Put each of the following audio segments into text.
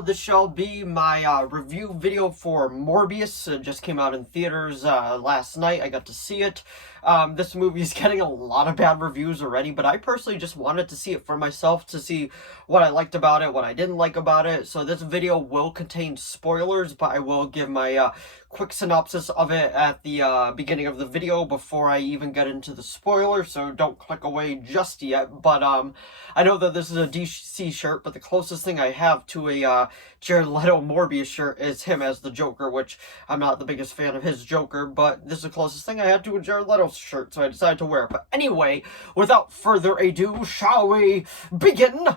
this shall be my review video for Morbius. It just came out in theaters last night. I got to see it. This movie is getting a lot of bad reviews already, but I personally just wanted to see it for myself to see what I liked about it, what I didn't like about it. So this video will contain spoilers, but I will give my quick synopsis of it at the beginning of the video before I even get into the spoilers, so don't click away just yet. But I know that this is a DC shirt, but the closest thing I have to a Jared Leto Morbius shirt is him as the Joker, which I'm not the biggest fan of his Joker, but this is the closest thing I had to a Jared Leto shirt, so I decided to wear it. But anyway, without further ado, shall we begin?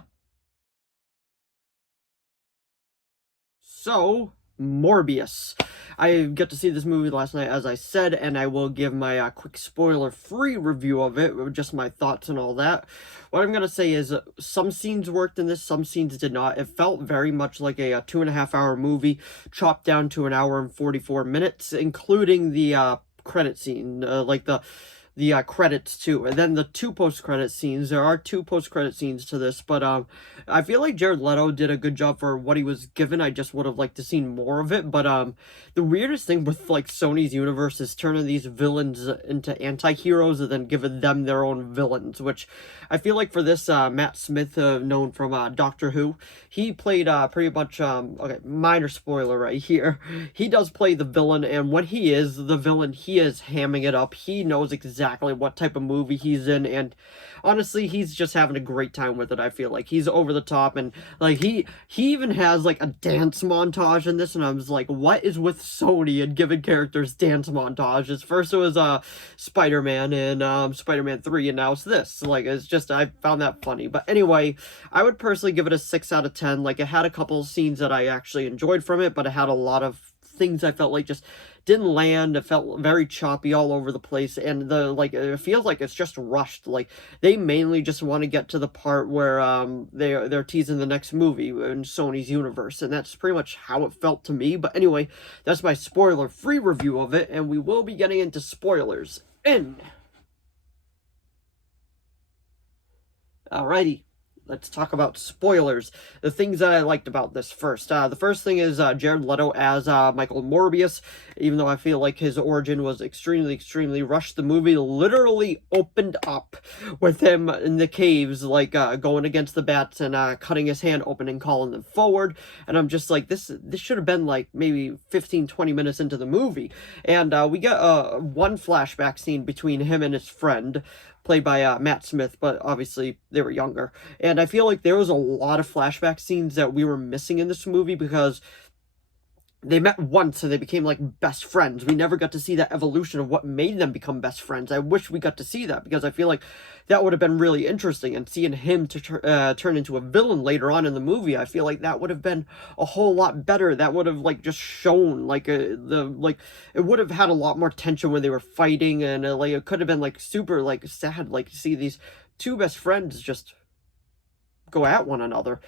So, Morbius. I got to see this movie last night, as I said, and I will give my quick spoiler-free review of it, just my thoughts and all that. What I'm going to say is some scenes worked in this, some scenes did not. It felt very much like a 2.5-hour movie, chopped down to an hour and 44 minutes, including the credit scene, like the credits too, and then the two post-credit scenes. There are two post-credit scenes to this, but I feel like Jared Leto did a good job for what he was given. I just would have liked to seen more of it. But the weirdest thing with like Sony's universe is turning these villains into anti-heroes and then giving them their own villains, which I feel like for this Matt Smith, known from Doctor Who, he played pretty much okay, minor spoiler right here, he does play the villain, and when he is the villain, he is hamming it up. He knows exactly what type of movie he's in, and honestly, he's just having a great time with it. I feel like he's over the top, and like he even has like a dance montage in this, and I was like, what is with Sony and giving characters dance montages? First it was Spider-Man and Spider-Man 3, and now it's this. Like, it's just, I found that funny. But anyway, I would personally give it a 6 out of 10. Like, it had a couple of scenes that I actually enjoyed from it, but it had a lot of things I felt like just didn't land. It felt very choppy all over the place, and it feels like it's just rushed. Like, they mainly just want to get to the part where they're teasing the next movie in Sony's universe, and that's pretty much how it felt to me. But anyway, that's my spoiler-free review of it, and we will be getting into spoilers. Alrighty. Let's talk about spoilers. The things that I liked about this first. The first thing is Jared Leto as Michael Morbius. Even though I feel like his origin was extremely rushed, the movie literally opened up with him in the caves, like going against the bats and cutting his hand open and calling them forward. And I'm just like, this should have been like maybe 15-20 minutes into the movie. And we get one flashback scene between him and his friend, played by Matt Smith, but obviously they were younger. And I feel like there was a lot of flashback scenes that we were missing in this movie because they met once and they became like best friends. We never got to see that evolution of what made them become best friends. I wish we got to see that, because I feel like that would have been really interesting. And seeing him to turn into a villain later on in the movie, I feel like that would have been a whole lot better. That would have like just shown like it would have had a lot more tension when they were fighting, and like it could have been like super like sad, like to see these two best friends just go at one another.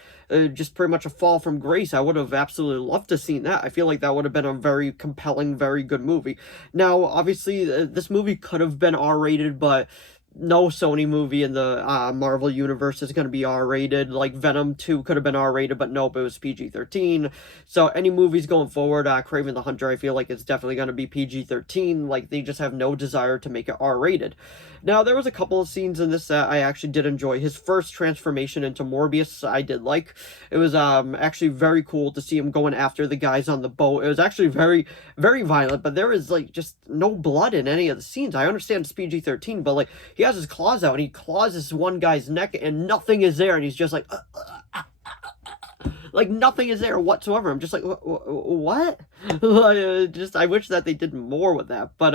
Just pretty much a fall from grace. I would have absolutely loved to see that. I feel like that would have been a very compelling, very good movie. Now, obviously, this movie could have been R-rated, but no Sony movie in the Marvel universe is going to be R-rated. Like, Venom 2 could have been R-rated, but nope, it was PG-13. So any movies going forward, Kraven the Hunter, I feel like it's definitely going to be PG-13. Like, they just have no desire to make it R-rated. Now, there was a couple of scenes in this that I actually did enjoy. His first transformation into Morbius, I did like. It was actually very cool to see him going after the guys on the boat. It was actually very violent, but there is like just no blood in any of the scenes. I understand it's PG-13, but like, he has his claws out and he claws this one guy's neck and nothing is there, and he's just like nothing is there whatsoever. I'm just like, what? Just, I wish that they did more with that. But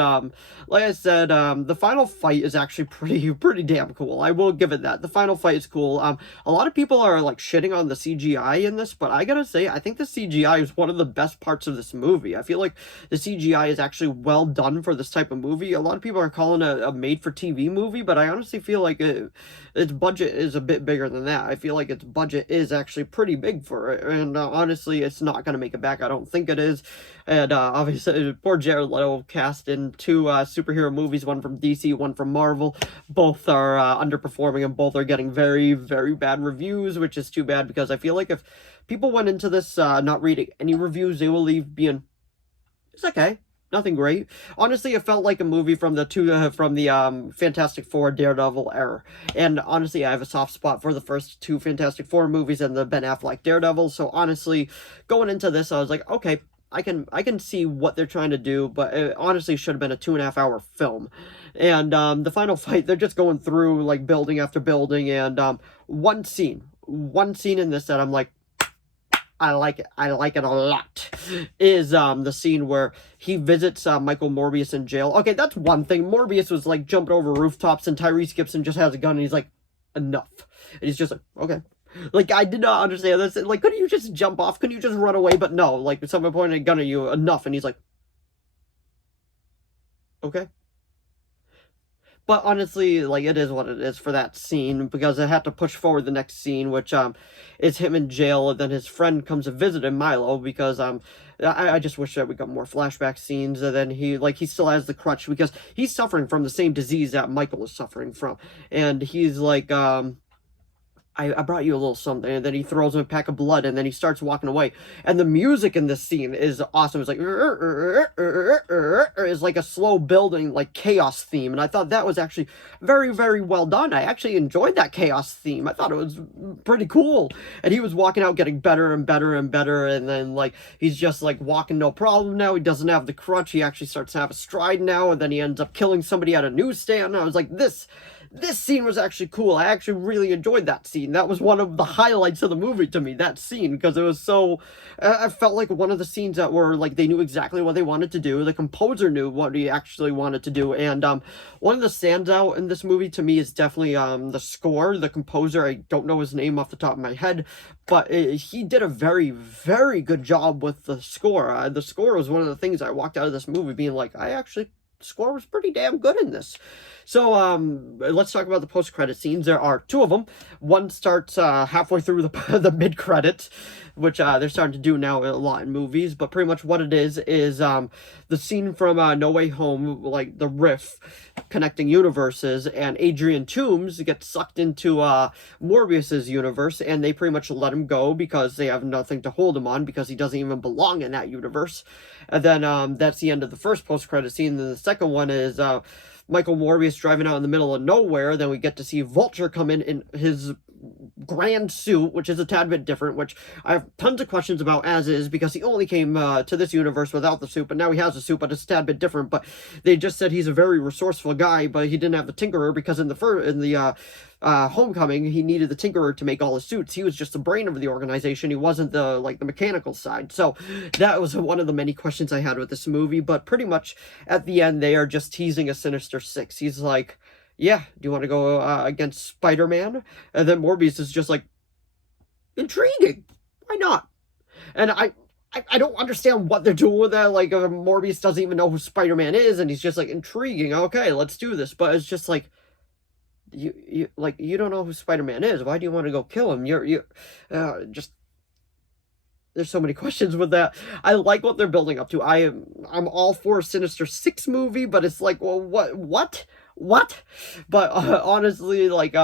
like I said, the final fight is actually pretty damn cool. I will give it that. The final fight is cool. A lot of people are like shitting on the CGI in this, but I gotta say, I think the CGI is one of the best parts of this movie. I feel like the CGI is actually well done for this type of movie. A lot of people are calling it a made-for-TV movie, but I honestly feel like its budget is a bit bigger than that. I feel like its budget is actually pretty big for it, and honestly, it's not going to make it back. I don't think it is. And obviously, poor Jared Leto cast in two superhero movies, one from DC, one from Marvel. Both are underperforming, and both are getting very, very bad reviews, which is too bad because I feel like if people went into this not reading any reviews, they will leave being, it's okay. Nothing great. Honestly, it felt like a movie from the Fantastic Four Daredevil era. And honestly, I have a soft spot for the first two Fantastic Four movies and the Ben Affleck Daredevil. So honestly, going into this, I was like, okay, I can see what they're trying to do, but it honestly should have been a 2.5 hour film. And the final fight, they're just going through like building after building, and one scene in this that I'm like, I like it. I like it a lot. Is the scene where he visits Michael Morbius in jail. Okay, that's one thing. Morbius was like jumping over rooftops, and Tyrese Gibson just has a gun, and he's like, enough. And he's just like, okay. Like, I did not understand this. Like, couldn't you just jump off? Couldn't you just run away? But no, like, someone pointed a gun at you, enough. And he's like, okay. But honestly, like, it is what it is for that scene, because it had to push forward the next scene, which is him in jail, and then his friend comes to visit him, Milo, because I just wish that we got more flashback scenes, and then he still has the crutch, because he's suffering from the same disease that Michael is suffering from, and he's like, I brought you a little something, and then he throws him a pack of blood, and then he starts walking away. And the music in this scene is awesome. It's like, it's like a slow building, like, chaos theme, and I thought that was actually very, very well done. I actually enjoyed that chaos theme. I thought it was pretty cool. And he was walking out getting better and better and better, and then, like, he's just, like, walking no problem now. He doesn't have the crutch. He actually starts to have a stride now, and then he ends up killing somebody at a newsstand. And I was like, this scene was actually cool. I actually really enjoyed that scene. That was one of the highlights of the movie to me, that scene, because it was so, I felt like one of the scenes that were, like, they knew exactly what they wanted to do. The composer knew what he actually wanted to do, and one of the standout in this movie to me is definitely the score. The composer, I don't know his name off the top of my head, but he did a very, very good job with the score. The score was one of the things I walked out of this movie being like, score was pretty damn good in this. So, let's talk about the post-credit scenes. There are two of them. One starts halfway through the mid-credits, which they're starting to do now a lot in movies, but pretty much what it is the scene from No Way Home, like the riff connecting universes, and Adrian Toomes gets sucked into Morbius's universe, and they pretty much let him go because they have nothing to hold him on, because he doesn't even belong in that universe. And then that's the end of the first post-credit scene. And the second one is Michael Morbius driving out in the middle of nowhere. Then we get to see Vulture come in his grand suit, which is a tad bit different, which I have tons of questions about as is, because he only came to this universe without the suit, but now he has a suit, but it's a tad bit different. But they just said he's a very resourceful guy, but he didn't have the Tinkerer, because in the Homecoming, he needed the Tinkerer to make all his suits. He was just the brain of the organization. He wasn't the mechanical side. So that was one of the many questions I had with this movie. But pretty much at the end, they are just teasing a Sinister Six. He's like, yeah, do you want to go against Spider-Man? And then Morbius is just like, intriguing. Why not? And I don't understand what they're doing with that. Like, Morbius doesn't even know who Spider-Man is, and he's just like, intriguing. Okay, let's do this. But it's just like, you don't know who Spider-Man is. Why do you want to go kill him? Just, there's so many questions with that. I like what they're building up to. I'm all for a Sinister Six movie, but it's like, well, what? But honestly, like,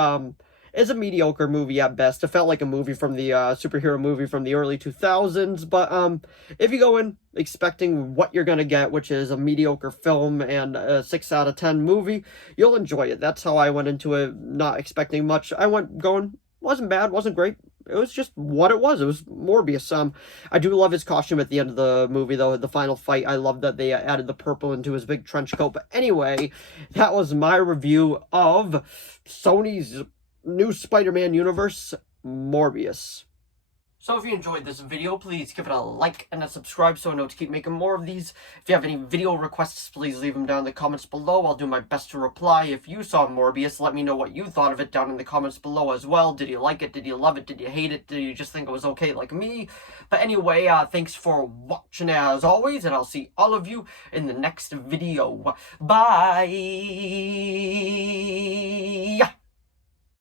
it's a mediocre movie at best. It felt like a movie from the superhero movie from the early 2000s. But if you go in expecting what you're gonna get, which is a mediocre film and a 6 out of 10 movie, you'll enjoy it. That's how I went into it, not expecting much. I went going, wasn't bad, wasn't great. It was just what it was. It was Morbius. I do love his costume at the end of the movie, though. The final fight, I love that they added the purple into his big trench coat. But anyway, that was my review of Sony's new Spider-Man universe, Morbius. So if you enjoyed this video, please give it a like and a subscribe so I know to keep making more of these. If you have any video requests, please leave them down in the comments below. I'll do my best to reply. If you saw Morbius, let me know what you thought of it down in the comments below as well. Did you like it? Did you love it? Did you hate it? Did you just think it was okay like me? But anyway, thanks for watching as always, and I'll see all of you in the next video. Bye!